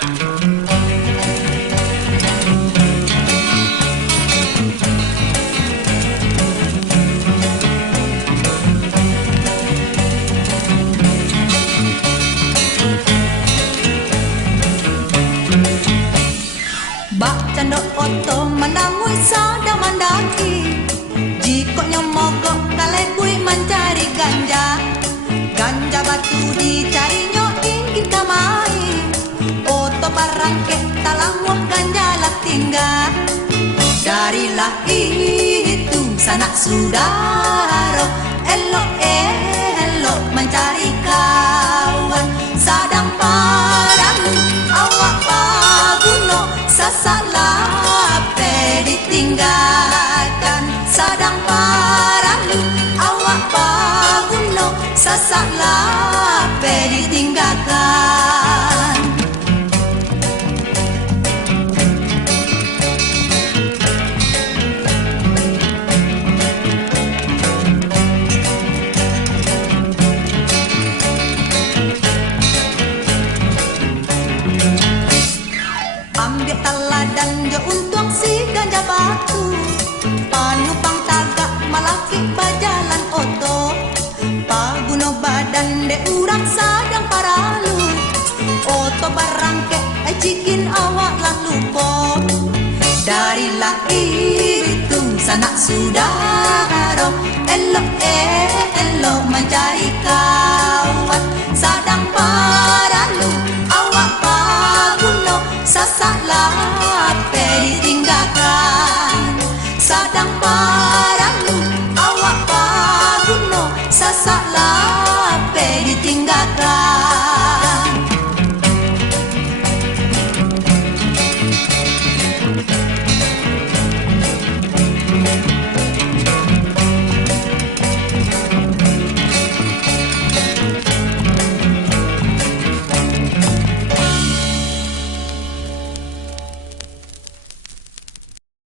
Bak candok oto mandangui sadang mandaki, jikoknya mogok kalekui mencari ganja. Ganja batu dicari ingin kamai, oto barangke talanguh ganja lah tinggal. Darilah itu sanak saudara, elok mencari kawan. Sadang paralu awak paguno, sasalah pe ditinggalkan. Sadang paralu awak paguno, sasalah pe ditinggalkan. Ambil teladan jo untung si ganja batu, panupang tagak malaki bajalan oto. Paguno badan de urang sadang paralu, oto barangke cikin awak lah lupo. Darilah itu sanak saudara, elok mencari kawan. Sadang paralu